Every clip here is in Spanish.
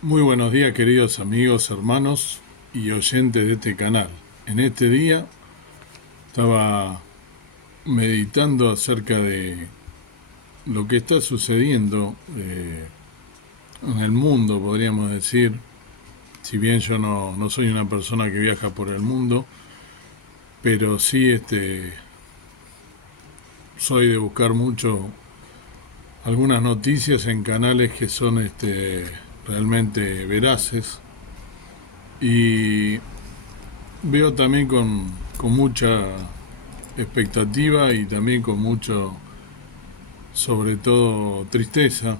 Muy buenos días, queridos amigos, hermanos y oyentes de este canal. En este día estaba meditando acerca de lo que está sucediendo en el mundo, podríamos decir. Si bien yo no soy una persona que viaja por el mundo, pero sí soy de buscar mucho algunas noticias en canales que son realmente veraces, y veo también con mucha expectativa y también con mucho, sobre todo, tristeza,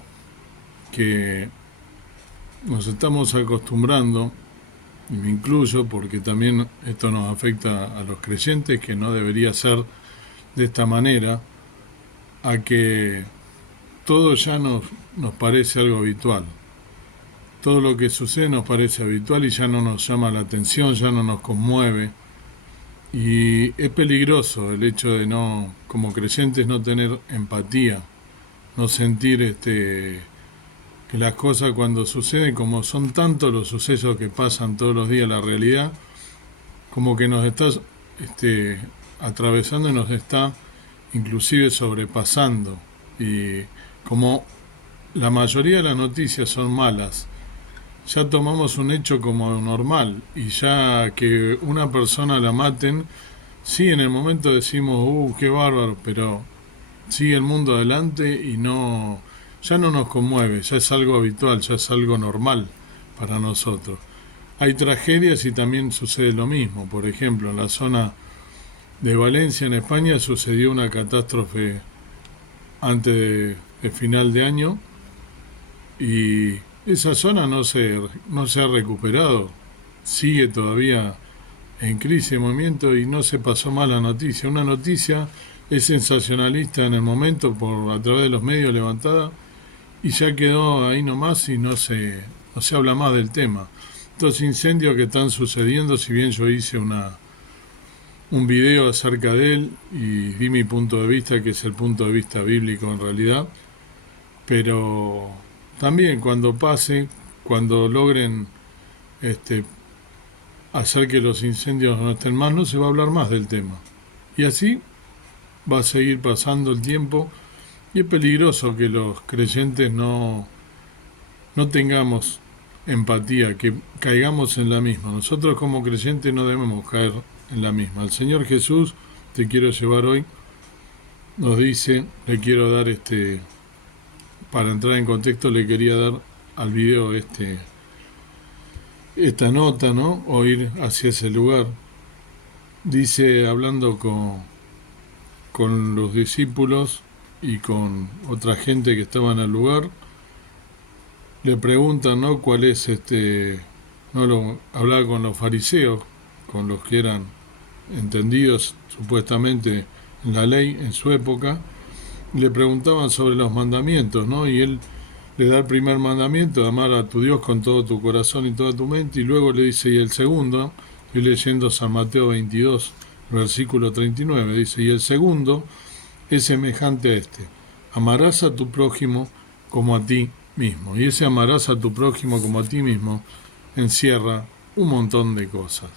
que nos estamos acostumbrando, y me incluyo porque también esto nos afecta a los creyentes, que no debería ser de esta manera, a que todo ya nos parece algo habitual. Todo lo que sucede nos parece habitual y ya no nos llama la atención, ya no nos conmueve. Y es peligroso el hecho de no, como creyentes, no tener empatía, no sentir que las cosas cuando suceden, como son tantos los sucesos que pasan todos los días, la realidad, como que nos está este, atravesando y nos está inclusive sobrepasando. Y como la mayoría de las noticias son malas, ya tomamos un hecho como normal, y ya que una persona la maten, sí, en el momento decimos, qué bárbaro, pero sigue el mundo adelante y no, ya no nos conmueve, ya es algo habitual, ya es algo normal para nosotros. Hay tragedias y también sucede lo mismo. Por ejemplo, en la zona de Valencia, en España, sucedió una catástrofe antes de final de año, y esa zona no se ha recuperado, sigue todavía en crisis de movimiento y no se pasó más la noticia. Una noticia es sensacionalista en el momento a través de los medios levantada, y ya quedó ahí nomás y no se habla más del tema. Estos incendios que están sucediendo, si bien yo hice un video acerca de él y di mi punto de vista, que es el punto de vista bíblico en realidad, pero también cuando pase, cuando logren este, hacer que los incendios no estén más, no se va a hablar más del tema. Y así va a seguir pasando el tiempo, y es peligroso que los creyentes no tengamos empatía, que caigamos en la misma. Nosotros como creyentes no debemos caer en la misma. El Señor Jesús, te quiero llevar hoy, nos dice, le quiero dar para entrar en contexto, le quería dar al video esta nota, ¿no? O ir hacia ese lugar. Dice, hablando con los discípulos y con otra gente que estaba en el lugar, le preguntan, ¿no? ¿Cuál es no hablaba con los fariseos, con los que eran entendidos supuestamente en la ley en su época, y le preguntaban sobre los mandamientos, ¿no? Y él le da el primer mandamiento, amar a tu Dios con todo tu corazón y toda tu mente, y luego le dice, y el segundo, estoy leyendo San Mateo 22, versículo 39, dice, y el segundo es semejante a amarás a tu prójimo como a ti mismo. Y ese amarás a tu prójimo como a ti mismo encierra un montón de cosas.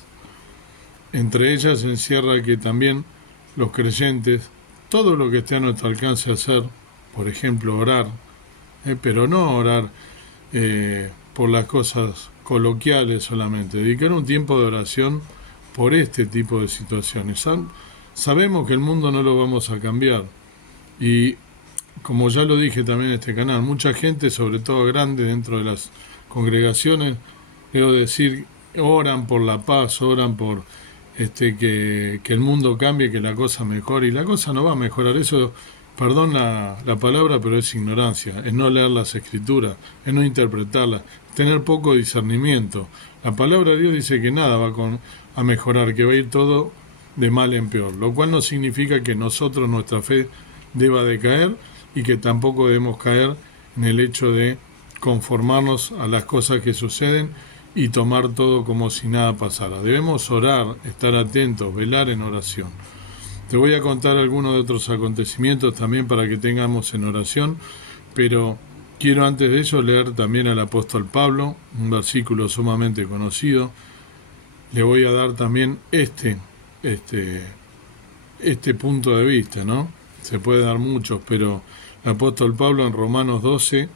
Entre ellas encierra que también los creyentes, todo lo que esté a nuestro alcance hacer, por ejemplo orar, pero no orar por las cosas coloquiales solamente, dedicar un tiempo de oración por este tipo de situaciones. Sabemos que el mundo no lo vamos a cambiar, y como ya lo dije también en este canal, mucha gente, sobre todo grande dentro de las congregaciones, debo decir, oran por la paz, oran por que el mundo cambie, que la cosa mejore, y la cosa no va a mejorar. Eso, perdón la palabra, pero es ignorancia, es no leer las escrituras, es no interpretarlas, tener poco discernimiento. La palabra de Dios dice que nada va a mejorar, que va a ir todo de mal en peor, lo cual no significa que nosotros, nuestra fe, deba decaer, y que tampoco debemos caer en el hecho de conformarnos a las cosas que suceden y tomar todo como si nada pasara. Debemos orar, estar atentos, velar en oración. Te voy a contar algunos de otros acontecimientos también para que tengamos en oración, pero Quiero antes de eso leer también al apóstol Pablo, un versículo sumamente conocido. Le voy a dar también este punto de vista, ¿no? Se puede dar muchos, pero el apóstol Pablo en Romanos 12,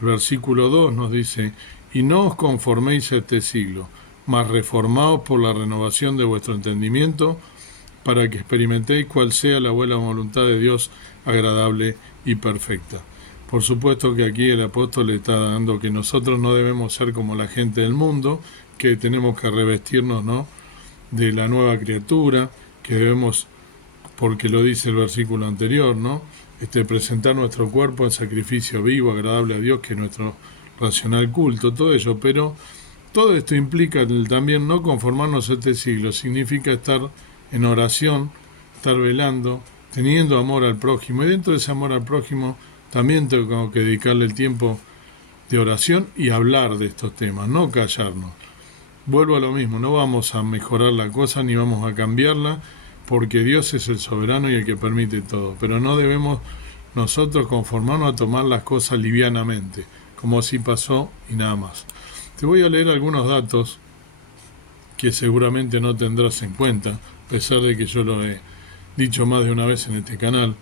versículo 2 nos dice: y no os conforméis a este siglo, mas reformaos por la renovación de vuestro entendimiento, para que experimentéis cuál sea la buena voluntad de Dios, agradable y perfecta. Por supuesto que aquí el apóstol le está dando que nosotros no debemos ser como la gente del mundo, que tenemos que revestirnos, ¿no?, de la nueva criatura, que debemos, porque lo dice el versículo anterior, ¿no?, presentar nuestro cuerpo en sacrificio vivo, agradable a Dios, que es nuestro racional culto, todo ello. Pero todo esto implica también no conformarnos a este siglo, significa estar en oración, estar velando, teniendo amor al prójimo, y dentro de ese amor al prójimo también tengo que dedicarle el tiempo de oración y hablar de estos temas, no callarnos. Vuelvo a lo mismo, no vamos a mejorar la cosa ni vamos a cambiarla, porque Dios es el soberano y el que permite todo, pero no debemos nosotros conformarnos a tomar las cosas livianamente, como así pasó y nada más. Te voy a leer algunos datos que seguramente no tendrás en cuenta, a pesar de que yo lo he dicho más de una vez en este canal,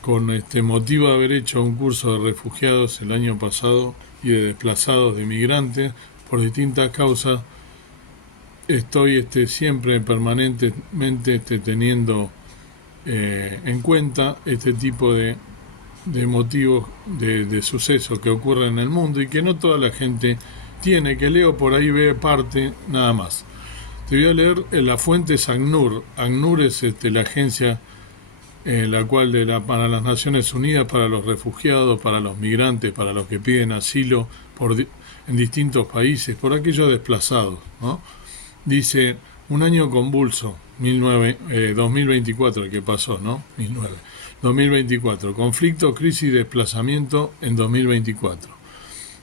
con motivo de haber hecho un curso de refugiados el año pasado y de desplazados, de migrantes, por distintas causas. Estoy siempre permanentemente teniendo en cuenta este tipo de motivos de sucesos que ocurren en el mundo y que no toda la gente tiene, que leo por ahí, ve parte, nada más. Te voy a leer la fuente es ACNUR. ACNUR es la agencia la cual para las Naciones Unidas, para los refugiados, para los migrantes, para los que piden asilo en distintos países, por aquellos desplazados, ¿no? Dice: un año convulso, 2024, que pasó, ¿no? 2024, conflicto, crisis y desplazamiento en 2024.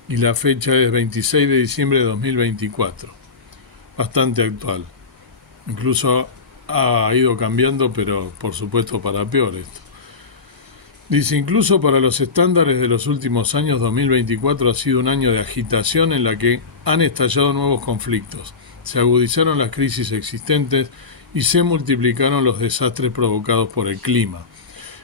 Y la fecha es 26 de diciembre de 2024. Bastante actual. Incluso ha ido cambiando, pero por supuesto para peor esto. Dice: incluso para los estándares de los últimos años, 2024 ha sido un año de agitación en la que han estallado nuevos conflictos, se agudizaron las crisis existentes y se multiplicaron los desastres provocados por el clima.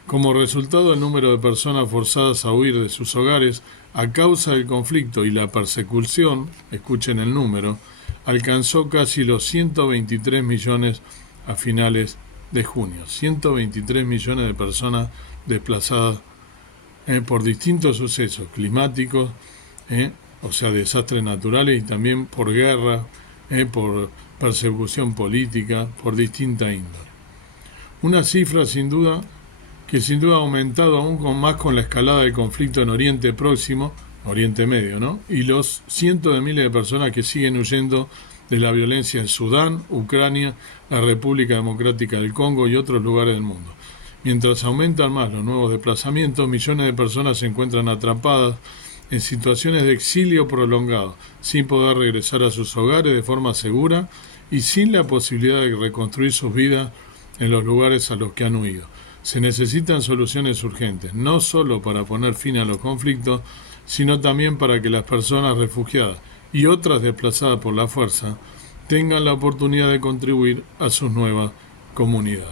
Como resultado, el número de personas forzadas a huir de sus hogares a causa del conflicto y la persecución, escuchen el número, alcanzó casi los 123 millones a finales de junio. 123 millones de personas desplazadas por distintos sucesos climáticos, o sea, desastres naturales, y también por guerra, por persecución política, por distinta índole. Una cifra sin duda ha aumentado aún más con la escalada del conflicto en Oriente Próximo, Oriente Medio, ¿no?, y los cientos de miles de personas que siguen huyendo de la violencia en Sudán, Ucrania, la República Democrática del Congo y otros lugares del mundo. Mientras aumentan más los nuevos desplazamientos, millones de personas se encuentran atrapadas en situaciones de exilio prolongado, sin poder regresar a sus hogares de forma segura y sin la posibilidad de reconstruir sus vidas en los lugares a los que han huido. Se necesitan soluciones urgentes, no solo para poner fin a los conflictos, sino también para que las personas refugiadas y otras desplazadas por la fuerza tengan la oportunidad de contribuir a sus nuevas comunidades.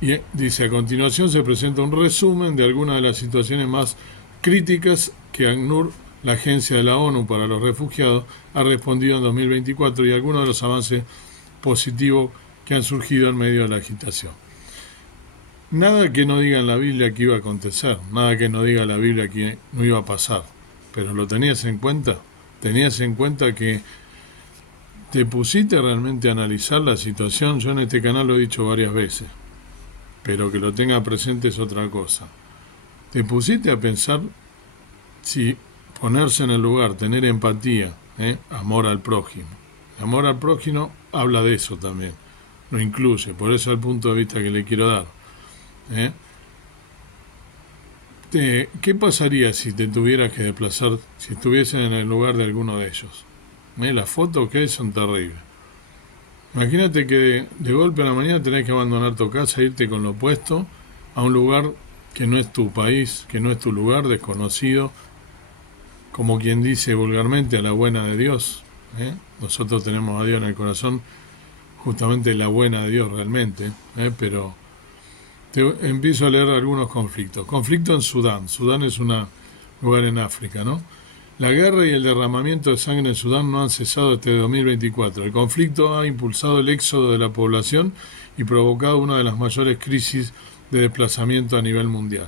Y dice: a continuación se presenta un resumen de algunas de las situaciones más críticas que ACNUR, la agencia de la ONU para los refugiados, ha respondido en 2024 y algunos de los avances positivos que han surgido en medio de la agitación. Nada que no diga en la Biblia que iba a acontecer, nada que no diga la Biblia que no iba a pasar, pero ¿lo tenías en cuenta? ¿Tenías en cuenta que te pusiste realmente a analizar la situación? Yo en este canal lo he dicho varias veces, pero que lo tenga presente es otra cosa. ¿Te pusiste a pensar si ponerse en el lugar, tener empatía, amor al prójimo? Amor al prójimo habla de eso también, lo incluye, por eso es el punto de vista que le quiero dar. ¿Qué pasaría si te tuvieras que desplazar, si estuviesen en el lugar de alguno de ellos? Las fotos que hay son terribles. Imagínate que de golpe a la mañana tenés que abandonar tu casa e irte con lo opuesto a un lugar que no es tu país, que no es tu lugar, desconocido, como quien dice vulgarmente, a la buena de Dios. Nosotros tenemos a Dios en el corazón, justamente la buena de Dios realmente, pero empiezo a leer algunos conflictos. Conflicto en Sudán. Sudán es un lugar en África, ¿no? La guerra y el derramamiento de sangre en Sudán no han cesado desde 2024. El conflicto ha impulsado el éxodo de la población y provocado una de las mayores crisis de desplazamiento a nivel mundial,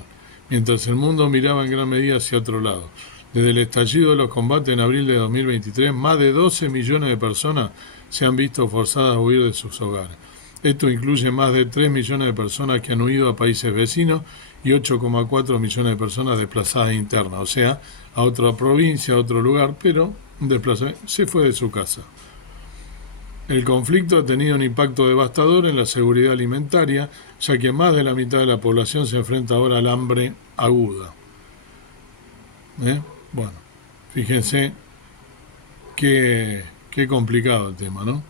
mientras el mundo miraba en gran medida hacia otro lado. Desde el estallido de los combates en abril de 2023, más de 12 millones de personas se han visto forzadas a huir de sus hogares. Esto incluye más de 3 millones de personas que han huido a países vecinos y 8,4 millones de personas desplazadas internas, o sea, a otra provincia, a otro lugar, pero se fue de su casa. El conflicto ha tenido un impacto devastador en la seguridad alimentaria, ya que más de la mitad de la población se enfrenta ahora al hambre aguda. Bueno, fíjense qué complicado el tema, ¿no?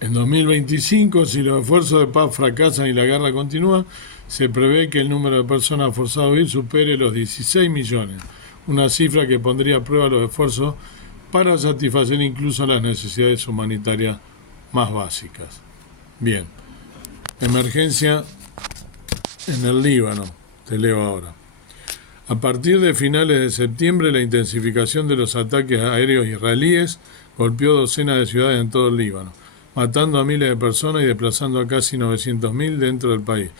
En 2025, si los esfuerzos de paz fracasan y la guerra continúa, se prevé que el número de personas forzadas a huir supere los 16 millones, una cifra que pondría a prueba los esfuerzos para satisfacer incluso las necesidades humanitarias más básicas. Bien, emergencia en el Líbano, te leo ahora. A partir de finales de septiembre, la intensificación de los ataques aéreos israelíes golpeó docenas de ciudades en todo el Líbano, matando a miles de personas y desplazando a casi 900.000 dentro del país.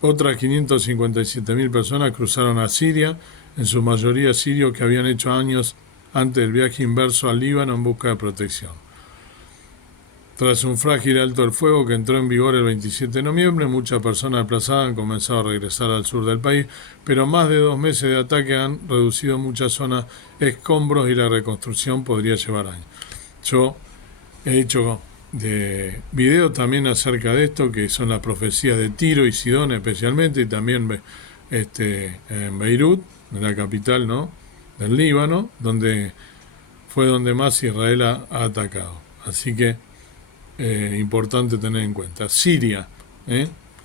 Otras 557.000 personas cruzaron a Siria, en su mayoría sirios que habían hecho años antes del viaje inverso al Líbano en busca de protección. Tras un frágil alto el fuego que entró en vigor el 27 de noviembre, muchas personas desplazadas han comenzado a regresar al sur del país, pero más de 2 meses de ataque han reducido muchas zonas escombros y la reconstrucción podría llevar años. Yo he hecho videos también acerca de esto, que son las profecías de Tiro y Sidón especialmente, y también en Beirut, en la capital, ¿no?, del Líbano, donde fue donde más Israel ha atacado. Así que importante tener en cuenta. Siria,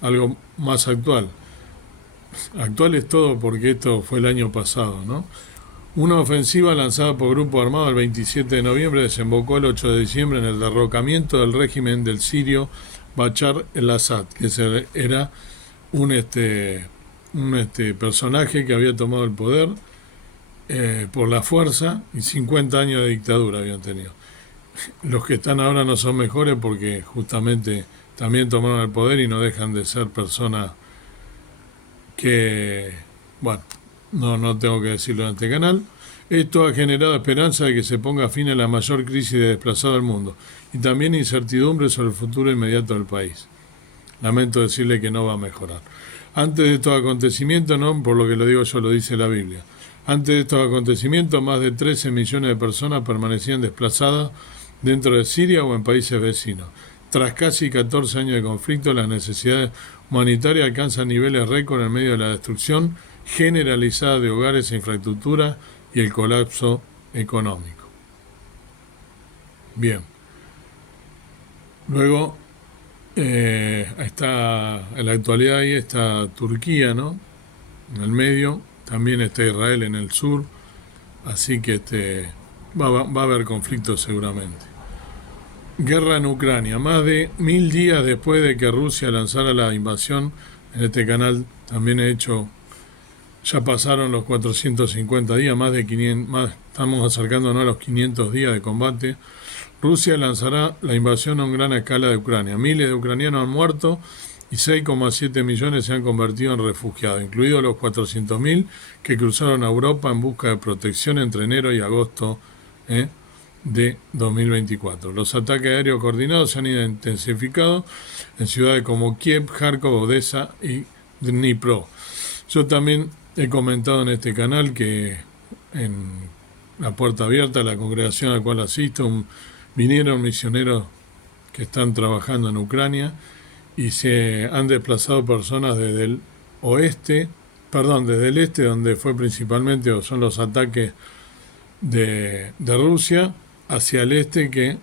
algo más actual. Actual es todo porque esto fue el año pasado, ¿no? Una ofensiva lanzada por grupos armados el 27 de noviembre desembocó el 8 de diciembre en el derrocamiento del régimen del sirio Bashar el-Assad, que era un personaje que había tomado el poder por la fuerza, y 50 años de dictadura habían tenido. Los que están ahora no son mejores porque justamente también tomaron el poder y no dejan de ser personas que, bueno, no tengo que decirlo en este canal. Esto ha generado esperanza de que se ponga fin a la mayor crisis de desplazados del mundo y también incertidumbre sobre el futuro inmediato del país. Lamento decirle que no va a mejorar. Antes de estos acontecimientos, no por lo que lo digo yo, lo dice la Biblia. Antes de estos acontecimientos, más de 13 millones de personas permanecían desplazadas dentro de Siria o en países vecinos. Tras casi 14 años de conflicto, las necesidades humanitarias alcanzan niveles récord en medio de la destrucción generalizada de hogares e infraestructura y el colapso económico. Bien. Luego, está en la actualidad ahí está Turquía, ¿no?, en el medio. También está Israel en el sur. Así que va a haber conflictos seguramente. Guerra en Ucrania. Más de 1000 días después de que Rusia lanzara la invasión, en este canal también he hecho, ya pasaron los 450 días, más de 500, estamos acercándonos a los 500 días de combate. Rusia lanzará la invasión a una gran escala de Ucrania. Miles de ucranianos han muerto y 6,7 millones se han convertido en refugiados, incluidos los 400.000 que cruzaron a Europa en busca de protección entre enero y agosto de 2024. Los ataques aéreos coordinados se han intensificado en ciudades como Kiev, Kharkov, Odessa y Dnipro. Yo también he comentado en este canal que en la Puerta Abierta, la congregación a la cual asisto, vinieron misioneros que están trabajando en Ucrania y se han desplazado personas desde el este, donde fue principalmente, o son los ataques de Rusia, hacia el este, que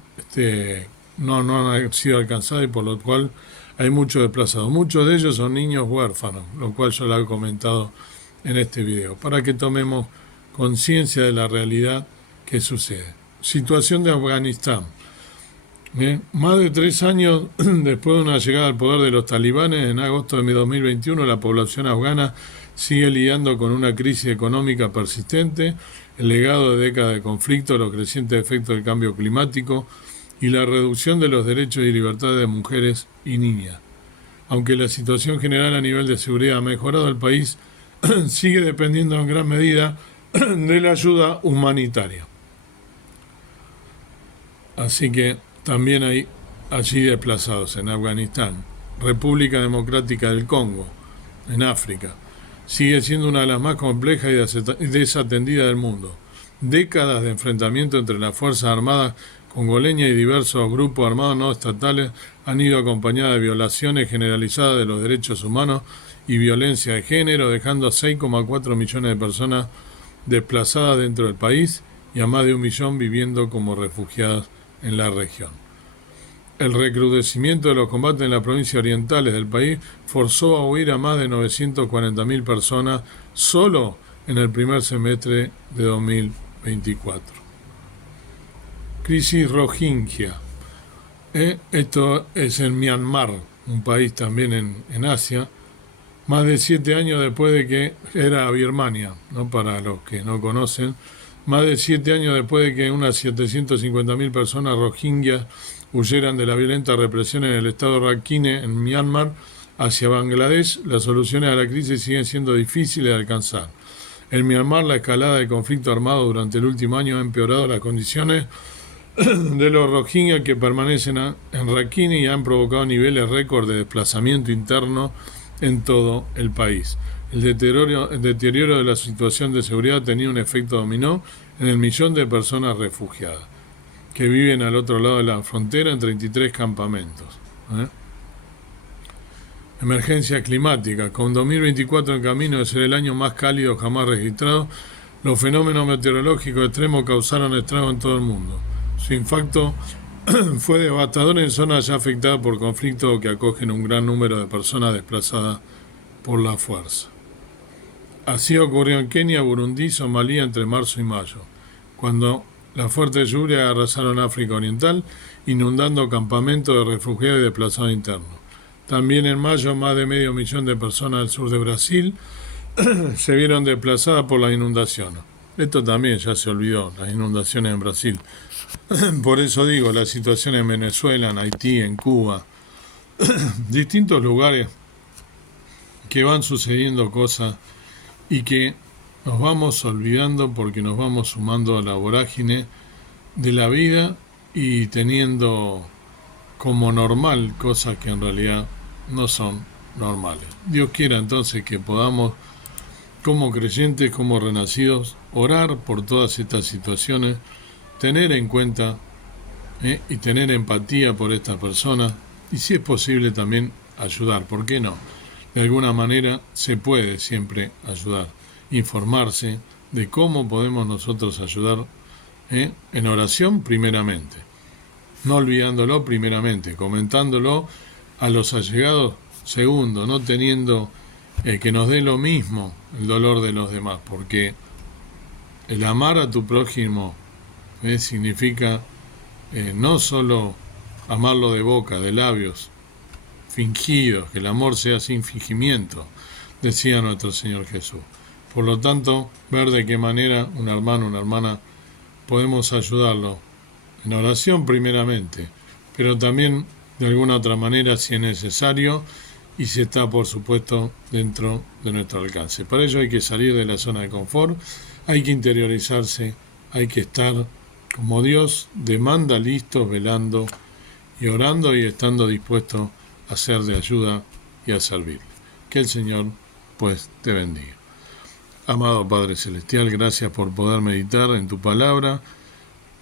no han sido alcanzados y por lo cual hay muchos desplazados. Muchos de ellos son niños huérfanos, lo cual yo lo he comentado en este video, para que tomemos conciencia de la realidad que sucede. Situación de Afganistán. Más de 3 años después de una llegada al poder de los talibanes, en agosto de 2021, la población afgana sigue lidiando con una crisis económica persistente, el legado de décadas de conflicto, los crecientes efectos del cambio climático y la reducción de los derechos y libertades de mujeres y niñas. Aunque la situación general a nivel de seguridad ha mejorado, el país sigue dependiendo en gran medida de la ayuda humanitaria. Así que también hay allí desplazados en Afganistán. República Democrática del Congo, en África. Sigue siendo una de las más complejas y desatendidas del mundo. Décadas de enfrentamiento entre las Fuerzas Armadas congoleñas y diversos grupos armados no estatales han ido acompañadas de violaciones generalizadas de los derechos humanos y violencia de género, dejando a 6,4 millones de personas desplazadas dentro del país y a más de 1 millón viviendo como refugiadas en la región. El recrudecimiento de los combates en las provincias orientales del país forzó a huir a más de 940.000 personas solo en el primer semestre de 2024. Crisis Rohingya. Esto es en Myanmar, un país también en Asia, más de 7 años después de que era Birmania, ¿no? Para los que no conocen, más de 7 años después de que unas 750.000 personas rohingyas huyeran de la violenta represión en el estado Rakhine, en Myanmar, hacia Bangladesh, las soluciones a la crisis siguen siendo difíciles de alcanzar. En Myanmar, la escalada del conflicto armado durante el último año ha empeorado las condiciones de los rohingyas que permanecen en Rakhine y han provocado niveles récord de desplazamiento interno en todo el país. El deterioro de la situación de seguridad ha tenido un efecto dominó en el millón de personas refugiadas que viven al otro lado de la frontera en 33 campamentos. Emergencia climática. Con 2024 en camino de ser el año más cálido jamás registrado, los fenómenos meteorológicos extremos causaron estragos en todo el mundo. Su impacto fue devastador en zonas ya afectadas por conflictos que acogen un gran número de personas desplazadas por la fuerza. Así ocurrió en Kenia, Burundi y Somalia entre marzo y mayo, cuando las fuertes lluvias arrasaron África Oriental, inundando campamentos de refugiados y desplazados internos. También en mayo, más de 500.000 de personas del sur de Brasil se vieron desplazadas por las inundaciones. Esto también ya se olvidó, las inundaciones en Brasil. Por eso digo, la situación en Venezuela, en Haití, en Cuba, distintos lugares que van sucediendo cosas y que nos vamos olvidando porque nos vamos sumando a la vorágine de la vida y teniendo como normal cosas que en realidad no son normales. Dios quiera entonces que podamos, como creyentes, como renacidos, orar por todas estas situaciones, tener en cuenta y tener empatía por estas personas y si es posible también ayudar, ¿por qué no? De alguna manera se puede siempre ayudar, informarse de cómo podemos nosotros ayudar en oración primeramente, no olvidándolo primeramente, comentándolo a los allegados segundo, no teniendo que nos dé lo mismo el dolor de los demás, porque el amar a tu prójimo significa no solo amarlo de boca, de labios fingidos, que el amor sea sin fingimiento, decía nuestro Señor Jesús. Por lo tanto, ver de qué manera un hermano, una hermana, podemos ayudarlo en oración primeramente, pero también de alguna otra manera si es necesario y si está, por supuesto, dentro de nuestro alcance. Para ello hay que salir de la zona de confort, hay que interiorizarse, hay que estar como Dios demanda, listos, velando y orando y estando dispuesto a ser de ayuda y a servir. Que el Señor, pues, te bendiga. Amado Padre Celestial, gracias por poder meditar en tu palabra,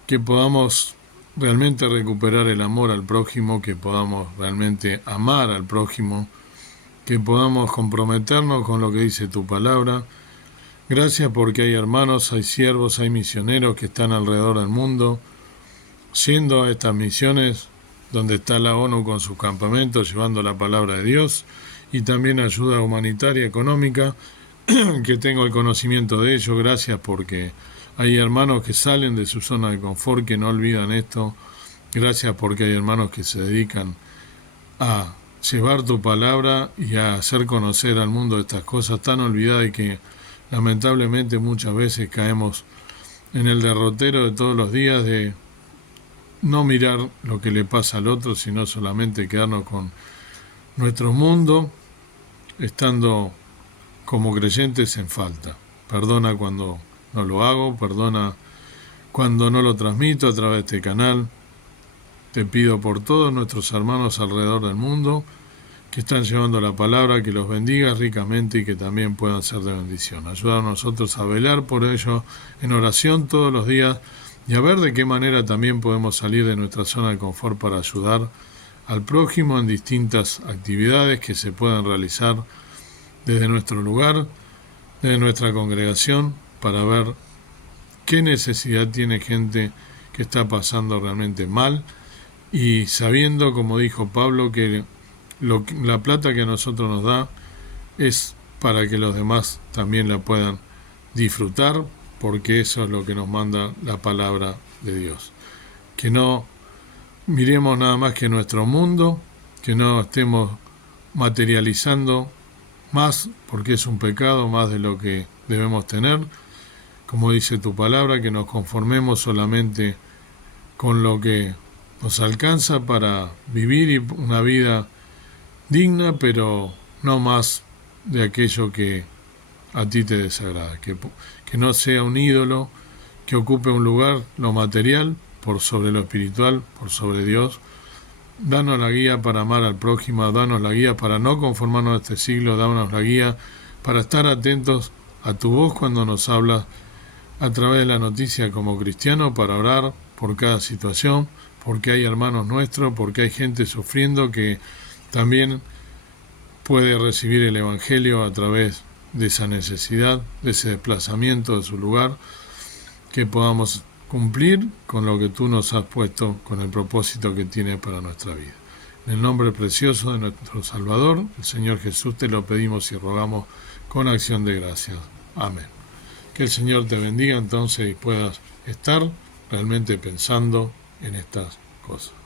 que podamos realmente recuperar el amor al prójimo, que podamos realmente amar al prójimo, que podamos comprometernos con lo que dice tu palabra. Gracias porque hay hermanos, hay siervos, hay misioneros que están alrededor del mundo, yendo a estas misiones donde está la ONU con sus campamentos llevando la palabra de Dios, y también ayuda humanitaria, económica, que tengo el conocimiento de ello. Gracias, porque hay hermanos que salen de su zona de confort, que no olvidan esto. Gracias porque hay hermanos que se dedican a llevar tu palabra y a hacer conocer al mundo estas cosas tan olvidadas y que lamentablemente muchas veces caemos en el derrotero de todos los días de no mirar lo que le pasa al otro, sino solamente quedarnos con nuestro mundo, estando como creyentes en falta. Perdona cuando no lo hago, perdona cuando no lo transmito a través de este canal. Te pido por todos nuestros hermanos alrededor del mundo que están llevando la palabra, que los bendiga ricamente y que también puedan ser de bendición. Ayuda a nosotros a velar por ello en oración todos los días y a ver de qué manera también podemos salir de nuestra zona de confort para ayudar al prójimo en distintas actividades que se puedan realizar desde nuestro lugar, desde nuestra congregación, para ver qué necesidad tiene gente que está pasando realmente mal, y sabiendo, como dijo Pablo, que la plata que a nosotros nos da es para que los demás también la puedan disfrutar, porque eso es lo que nos manda la palabra de Dios. Que no miremos nada más que nuestro mundo, que no estemos materializando más, porque es un pecado, más de lo que debemos tener. Como dice tu palabra, que nos conformemos solamente con lo que nos alcanza para vivir una vida digna, pero no más de aquello que a ti te desagrada. Que no sea un ídolo que ocupe un lugar, lo material, por sobre lo espiritual, por sobre Dios. Danos la guía para amar al prójimo, danos la guía para no conformarnos a este siglo, danos la guía para estar atentos a tu voz cuando nos hablas a través de la noticia como cristiano, para orar por cada situación, porque hay hermanos nuestros, porque hay gente sufriendo que también puede recibir el Evangelio a través de esa necesidad, de ese desplazamiento de su lugar, que podamos cumplir con lo que tú nos has puesto, con el propósito que tienes para nuestra vida. En el nombre precioso de nuestro Salvador, el Señor Jesús, te lo pedimos y rogamos con acción de gracias. Amén. Que el Señor te bendiga entonces y puedas estar realmente pensando en estas cosas.